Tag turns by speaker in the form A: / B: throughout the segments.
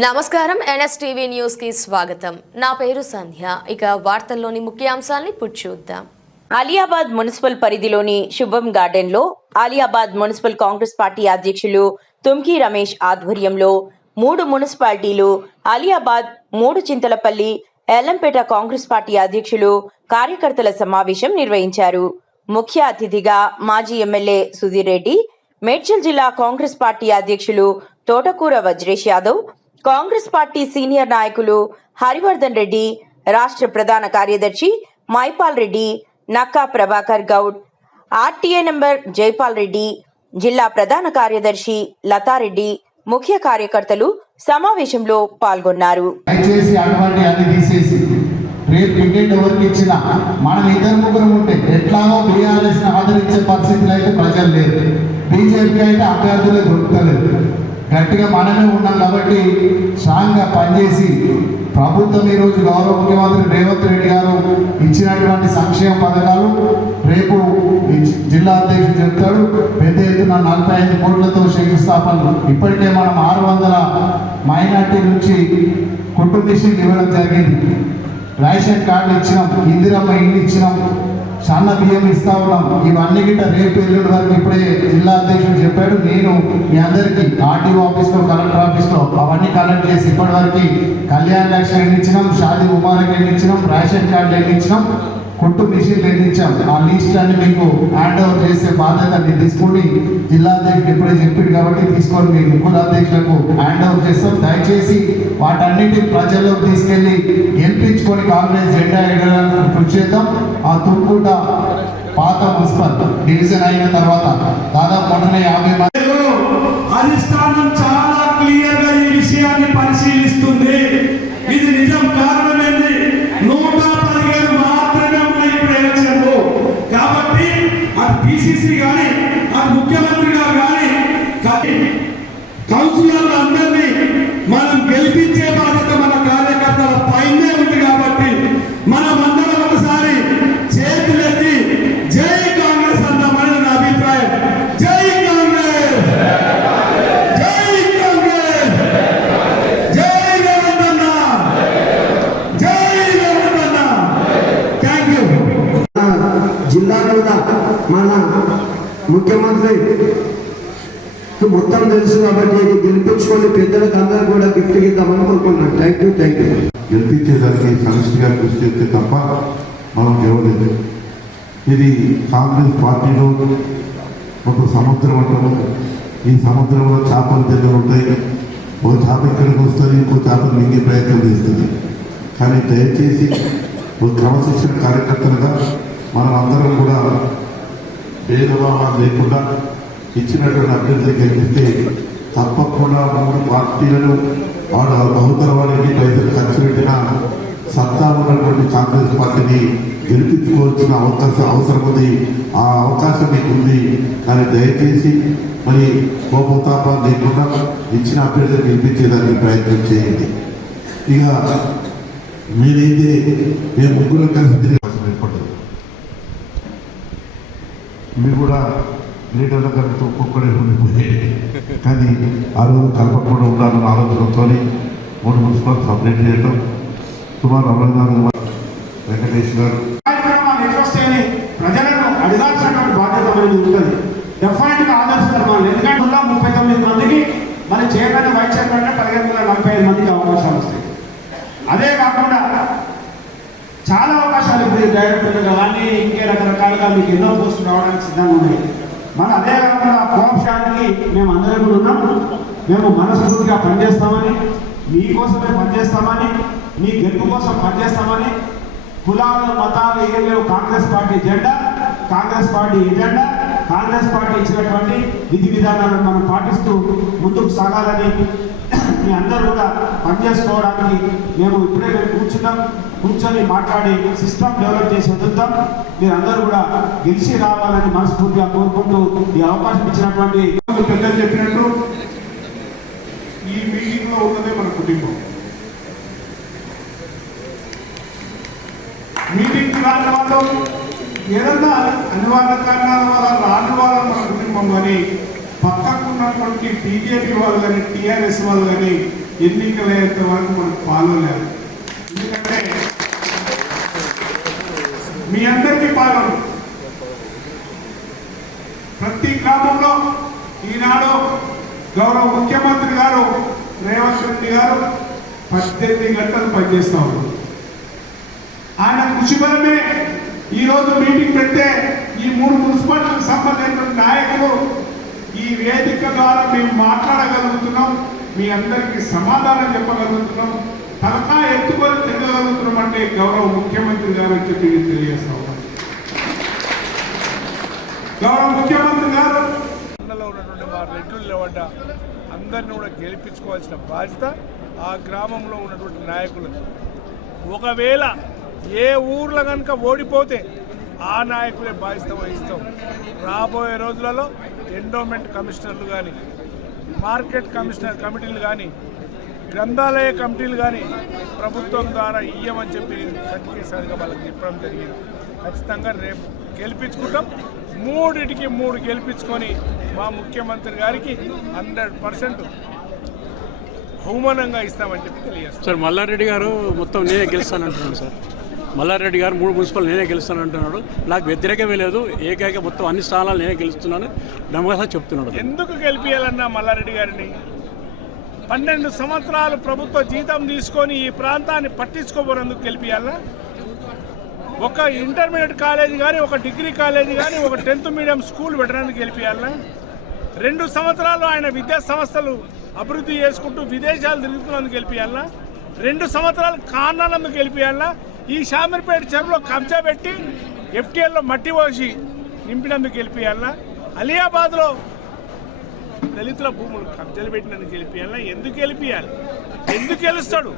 A: నమస్కారం ఎన్ఎస్టీవీ న్యూస్కి స్వాగతం. నా పేరు సంధ్య. ఇక వార్తల్లోని ముఖ్యాంశాలని చూద్దాం.
B: అలియాబాద్ మున్సిపల్ పరిధిలోని శుభం గార్డెన్లో అలియాబాద్ మున్సిపల్ కాంగ్రెస్ పార్టీ అధ్యక్షులు తుమ్కి రమేష్ ఆధ్వర్యంలో మూడు మున్సిపాలిటీలు అలియాబాద్ మూడు చింతలపల్లి ఎల్లంపేట కాంగ్రెస్ పార్టీ అధ్యక్షులు కార్యకర్తల సమావేశం నిర్వహించారు. ముఖ్య అతిథిగా మాజీ ఎమ్మెల్యే సుధీర్ రెడ్డి మేడ్చల్ జిల్లా కాంగ్రెస్ పార్టీ అధ్యక్షులు తోటకూర వజ్రేష్ యాదవ్ కాంగ్రెస్ పార్టీ సీనియర్ నాయకులు హరివర్ధన్ రెడ్డి రాష్ట్ర ప్రధాన కార్యదర్శి మైపాల్ రెడ్డి నక్కా ప్రభాకర్ గౌడ్ ఆర్టీఏ నెంబర్ జైపాల్ రెడ్డి జిల్లా ప్రధాన కార్యదర్శి లతారెడ్డి ముఖ్య కార్యకర్తలు సమావేశంలో పాల్గొన్నారు.
C: రేపు టికెట్ ఎవరికి ఇచ్చినా మనం ఇద్దరు ముగ్గురు ఉంటే ఎట్లాగో బీఆర్ఎస్ ఆదరించే పరిస్థితులు అయితే ప్రజలు లేదు బీజేపీ అయితే అభ్యర్థులే దొరుకుతలేదు. గట్టిగా మనమే ఉన్నాం కాబట్టి స్ట్రాంగ్గా పనిచేసి ప్రభుత్వం ఈరోజు గౌరవ ముఖ్యమంత్రి రేవంత్ రెడ్డి గారు ఇచ్చినటువంటి సంక్షేమ పథకాలు రేపు జిల్లా అధ్యక్షుడు చెప్తాడు. పెద్ద ఎత్తున నలభై ఐదు కోట్లతో శంకుస్థాపనలు. ఇప్పటికే మనం ఆరు వందల మైనార్టీ నుంచి కుటుంబిషన్లు ఇవ్వడం జరిగింది. రేషన్ కార్డులు ఇచ్చినాం. ఇందిరమ్మ ఇల్లు ఇచ్చినాం. చాలా బియ్యం ఇస్తా ఉన్నాం. ఇవన్నీ గిట్ట రేపు ఎల్లుండి వరకు ఇప్పుడే జిల్లా అధ్యక్షుడు చెప్పాడు. నేను మీ అందరికీ ఆర్టీఓ ఆఫీస్లో కలెక్టర్ ఆఫీస్లో అవన్నీ కలెక్ట్ చేసి ఇప్పటి వరకు కళ్యాణ్ లక్ష్మి ఎన్నిచ్చినాం షాది షాదీ ఎన్నిచ్చినాం ఇచ్చినాం రేషన్ కార్డులు ఎన్నిచ్చినాం. కుట్టు మిషన్లు ఎన్ని ఇచ్చాం ఆ లిస్ట్ అన్ని మీకు హ్యాండ్ ఓవర్ చేసే బాధ్యత నేను తీసుకొని జిల్లా అధ్యక్షుడు ఇప్పుడే చెప్పిండు కాబట్టి తీసుకొని మీ ముగ్గురు అధ్యక్షులకు హ్యాండ్ ఓవర్ చేస్తాం. దయచేసి వాటన్నిటి ప్రజల్లోకి తీసుకెళ్ళి గెలిపించుకొని కాంగ్రెస్ జెండా ఎగరడానికి కృషి చేద్దాం. ఆ తుమ్ముట పాత మున్సిపల్ డివిజన్ అయిన తర్వాత దాదాపు మొన్ననే యాభై మంది
D: అధిష్టానం చాలా క్లియర్గా ఈ విషయాన్ని అటు పిసిసి కానీ ఆ ముఖ్యమంత్రి గారు కానీ కానీ కౌన్సిలర్లు అందరినీ మనం గెలిపించే బాధ్యత మన కార్యకర్తల పైనే ఉంది కాబట్టి మనం అందరం ఒకసారి చేతులెత్తి జై కాంగ్రెస్ అన్నామని నా అభిప్రాయం జై కాంగ్రెస్ జై కాంగ్రెస్ జై రేవంత్ అన్న జై రేవంత్ అన్న థ్యాంక్ యూ
E: జిల్లా మీద మన ముఖ్యమంత్రి మొత్తం తెలుసు కాబట్టి ఇది గెలిపించుకొని పెద్దలకు అందరూ కూడా గిఫ్ట్ ఇద్దామని అనుకుంటున్నాను థ్యాంక్ యూ థ్యాంక్ యూ
F: గెలిపించేదానికి సమస్యగా కృషి చేస్తే తప్ప మనం గెలవలేదు. ఇది కాంగ్రెస్ పార్టీలో ఒక సముద్రం అంటాము ఈ సముద్రంలో చేపలు దగ్గర ఉంటాయి. ఓ చేప ఇక్కడికి వస్తుంది ఇంకో చేప మింగే ప్రయత్నం చేస్తుంది. కానీ దయచేసి ఒక క్రమశిక్షణ కార్యకర్తలుగా మనం అందరం కూడా భేదభావాలు లేకుండా ఇచ్చినటువంటి అభ్యర్థి గెలిపిస్తే తప్పకుండా మూడు పార్టీలను వాడు బహుతర పైసలు ఖర్చు పెట్టిన సత్తా ఉన్నటువంటి కాంగ్రెస్ పార్టీని గెలిపించుకోవాల్సిన అవకాశం అవసరం ఉంది. ఆ అవకాశం మీకు ఉంది. కానీ దయచేసి మరి కోపతాపం లేకుండా ఇచ్చిన అభ్యర్థిని గెలిపించేదానికి ప్రయత్నం చేయండి. ఇక మీరైతే మేము ముగ్గురు కలిసి తిరిగి ఇవి మీరు కూడా లీటర్ల కలిసి ఒక్కొక్కడే ఉండిపోయాయి కానీ ఆ రోజు కలపకుండా ఉండాలన్న ఆలోచనతో మూడు మున్సిపల్ సపరేట్ చేయడం సుమారు అరవై నాలుగు వెంకటేష్ గారు.
D: ప్రజలను అడగాల్సినటువంటి బాధ్యత అనేది ఉంటుంది. డెఫినెట్ మనం. ఎందుకంటే ముప్పై తొమ్మిది మందికి మన చైర్మన్ వైస్ చైర్మన్ పదిహేను వందల నలభై ఐదు మందికి అవకాశాలు వస్తాయి. అదే కాకుండా చాలా అవకాశాలు ఇప్పుడు డైరెక్టర్లు కానీ ఇంకే ఇంకా మీకు ఎన్నో పోస్టులు రావడానికి సిద్ధంగా ఉన్నాయి. మన అదే కాకుండా కోపశానికి మేము అందరం కూడా ఉన్నాం. మేము మనస్ఫూర్తిగా పనిచేస్తామని మీకోసమే పనిచేస్తామని మీ గెలుపు కోసం పనిచేస్తామని కులాలు మతాలు ఏం లేవు. కాంగ్రెస్ పార్టీ జెండా Congress party agenda Congress party ఇచ్చినటువంటి విధి విధానాలను మనం పాటిస్తూ ముందుకు సాగాలని మీ అందరూ కూడా పనిచేసుకోవడానికి మేము ఇప్పుడే మేము కూర్చున్నాం. కూర్చొని మాట్లాడి సిస్టమ్ డెవలప్ చేసి వదులుతాం. మీరు అందరూ కూడా గెలిచి రావాలని మనస్ఫూర్తిగా కోరుకుంటూ ఈ అవకాశం ఇచ్చినటువంటి పెద్దలు చెప్పినట్టు ఈ మీటింగ్లో ఉన్నదే మన కుటుంబం. మీటింగ్ రాని వాళ్ళు ఏదన్నా అనివార్య కారణాల వల్ల రాని వాళ్ళ మన కుటుంబం కానీ పక్కకు ఉన్నటువంటి బీజేపీ వాళ్ళు కానీ టీఆర్ఎస్ వాళ్ళు కానీ ఎన్నికలయ్యేంత వరకు మనకు పాల్గొలేదు ఎందుకంటే మీ అందరికీ పాల్గొను ప్రతి గ్రామంలో ఈనాడు గౌరవ ముఖ్యమంత్రి గారు రేవంత్ రెడ్డి గారు పద్దెనిమిది గంటలు పనిచేస్తా ఉన్నారు. ఆయన కృషి బలమే ఈ రోజు మీటింగ్ పెడితే ఈ మూడు మున్సిపాలిటీలకు సంబంధించిన నాయకులు ఈ వేదిక ద్వారా మేము మాట్లాడగలుగుతున్నాం మీ అందరికీ సమాధానం చెప్పగలుగుతున్నాం తలకా ఎత్తుకొని తిరగలుగుతున్నాం అంటే గౌరవ ముఖ్యమంత్రి గారు అని చెప్పి నేను తెలియజేస్తా గౌరవ ముఖ్యమంత్రి గారు.
G: ఉన్నటువంటి మా రెడ్లు నిలబడ్డ అందరిని కూడా గెలిపించుకోవాల్సిన బాధ్యత ఆ గ్రామంలో ఉన్నటువంటి నాయకులు ఒకవేళ ఏ ఊర్లో కనుక ఓడిపోతే ఆ నాయకులే బాధ్యత వహిస్తాం. రాబోయే రోజులలో ఎండోమెంట్ కమిషనర్లు కానీ మార్కెట్ కమిషనర్ కమిటీలు కానీ గ్రంథాలయ కమిటీలు కానీ ప్రభుత్వం ద్వారా ఇయ్యమని చెప్పి సర్టిఫికేట్గా వాళ్ళకి చెప్పడం జరిగింది. ఖచ్చితంగా రేపు గెలిపించుకుంటాం. మూడింటికి మూడు గెలిపించుకొని మా ముఖ్యమంత్రి గారికి హండ్రెడ్ పర్సెంట్ బహుమానంగా ఇస్తామని చెప్పి తెలియజేస్తాం.
H: సార్ మల్లారెడ్డి గారు మొత్తం నేనే గెలుస్తానంటున్నాను సార్. మల్లారెడ్డి గారు మూడు మున్సిపల్ నేనే గెలుస్తానంటున్నాడు. నాకు వ్యతిరేకమే లేదు. ఏకైక మొత్తం అన్ని స్థానాలు నేనే గెలుస్తున్నాను. నమ్మకంగా చెప్తున్నాడు.
G: ఎందుకు గెలిపించాలన్నా మల్లారెడ్డి గారిని? పన్నెండు సంవత్సరాలు ప్రభుత్వ జీతం తీసుకొని ఈ ప్రాంతాన్ని పట్టించుకోబోనందుకు గెలిపించాలా ఒక ఇంటర్మీడియట్ కాలేజీ కానీ ఒక డిగ్రీ కాలేజీ కానీ ఒక టెన్త్ మీడియం స్కూల్ పెట్టడానికి గెలిపించాలా రెండు సంవత్సరాలు ఆయన విద్యా సంస్థలు అభివృద్ధి చేసుకుంటూ విదేశాలు తిరుగుతున్నందుకు గెలిపించాలా రెండు సంవత్సరాలు కారణాలందుకు గెలిపించాలా ఈ షామీర్పేట చెరువులో కబ్జా పెట్టి ఎఫ్టీఎల్లో మట్టి పోసి నింపినందుకు గెలిపియాలనా అలియాబాద్లో దళితుల భూములు కబ్జాలు పెట్టినందుకు గెలిపియాలనా ఎందుకు గెలిపియాలి? ఎందుకు గెలుస్తాడు?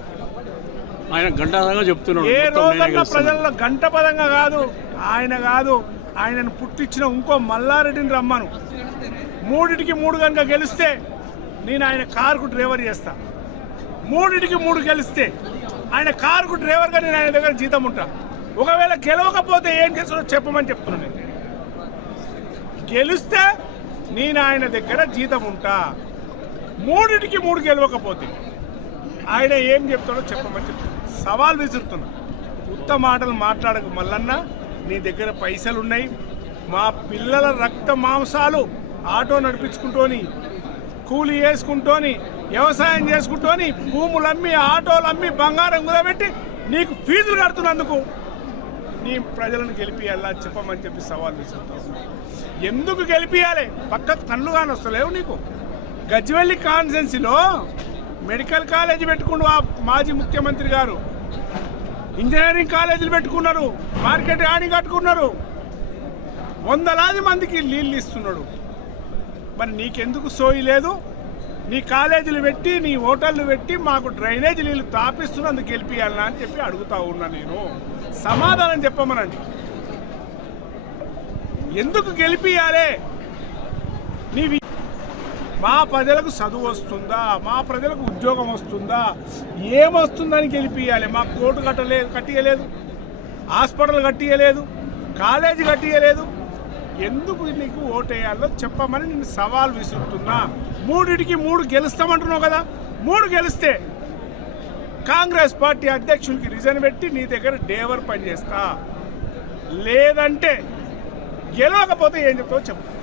H: ఆయన గంటగా చెప్తున్నాడు.
G: ఏ రోజన్నా ప్రజల్లో గంట పదంగా కాదు ఆయన కాదు ఆయనను పుట్టించిన ఇంకో మల్లారెడ్డిని రమ్మను. మూడిటికి మూడు కనుక గెలిస్తే నేను ఆయన కారుకు డ్రైవర్ చేస్తా. మూడిటికి మూడు గెలిస్తే ఆయన కారుకు డ్రైవర్గా నేను ఆయన దగ్గర జీతం ఉంటా. ఒకవేళ గెలవకపోతే ఏం చేస్తాడో చెప్పమని చెప్తున్నాను నేను. గెలిస్తే నేను ఆయన దగ్గర జీతం ఉంటా. మూడింటికి మూడు గెలవకపోతే ఆయన ఏం చెప్తాడో చెప్పమని చెప్తాను సవాల్ విసురుతున్నా. ఉత్తమ మాటలు మాట్లాడక మల్లన్న. నీ దగ్గర పైసలు ఉన్నాయి. మా పిల్లల రక్త మాంసాలు ఆటో నడిపించుకుంటూని కూలి వేసుకుంటూని వ్యవసాయం చేసుకుంటూని భూములు అమ్మి ఆటోలు అమ్మి బంగారం కుదబెట్టి నీకు ఫీజులు కడుతున్నందుకు నీ ప్రజలను గెలిపియాలా చెప్పమని చెప్పి సవాల్ విసురుతాను ఎందుకు గెలిపియాలి? పక్క కళ్ళు కానీ వస్తలేవు నీకు. గజ్వెల్లి కాన్సెన్సీలో మెడికల్ కాలేజీ పెట్టుకుండు ఆ మాజీ ముఖ్యమంత్రి గారు. ఇంజనీరింగ్ కాలేజీలు పెట్టుకున్నారు మార్కెట్ యార్డింగ్ కట్టుకున్నారు. వందలాది మందికి నీళ్ళు ఇస్తున్నాడు. మరి నీకెందుకు సోయి లేదు? నీ కాలేజీలు పెట్టి నీ హోటళ్ళు పెట్టి మాకు డ్రైనేజ్ నీళ్ళు తాపిస్తున్నందుకు గెలిపియాలనా అని చెప్పి అడుగుతా ఉన్నా నేను. సమాధానం చెప్పమనండి. ఎందుకు గెలిపియాలే? నీవి మా ప్రజలకు చదువు వస్తుందా? మా ప్రజలకు ఉద్యోగం వస్తుందా? ఏమొస్తుందని గెలిపియాలి? మా కోర్టు కట్టలేదు కట్టియలేదు. హాస్పిటల్ కట్టియలేదు. కాలేజీ కట్టియలేదు. ఎందుకు నీకు ఓటేయాలో చెప్పమని నేను సవాల్ విసురుతున్నా. మూడిటికి మూడు గెలుస్తామంటున్నావు కదా. మూడు గెలిస్తే కాంగ్రెస్ పార్టీ అధ్యక్షుడికి రిజన్ పెట్టి నీ దగ్గర డేవర్ పనిచేస్తా. లేదంటే గెలవకపోతే ఏం చెప్తావు చెప్పు.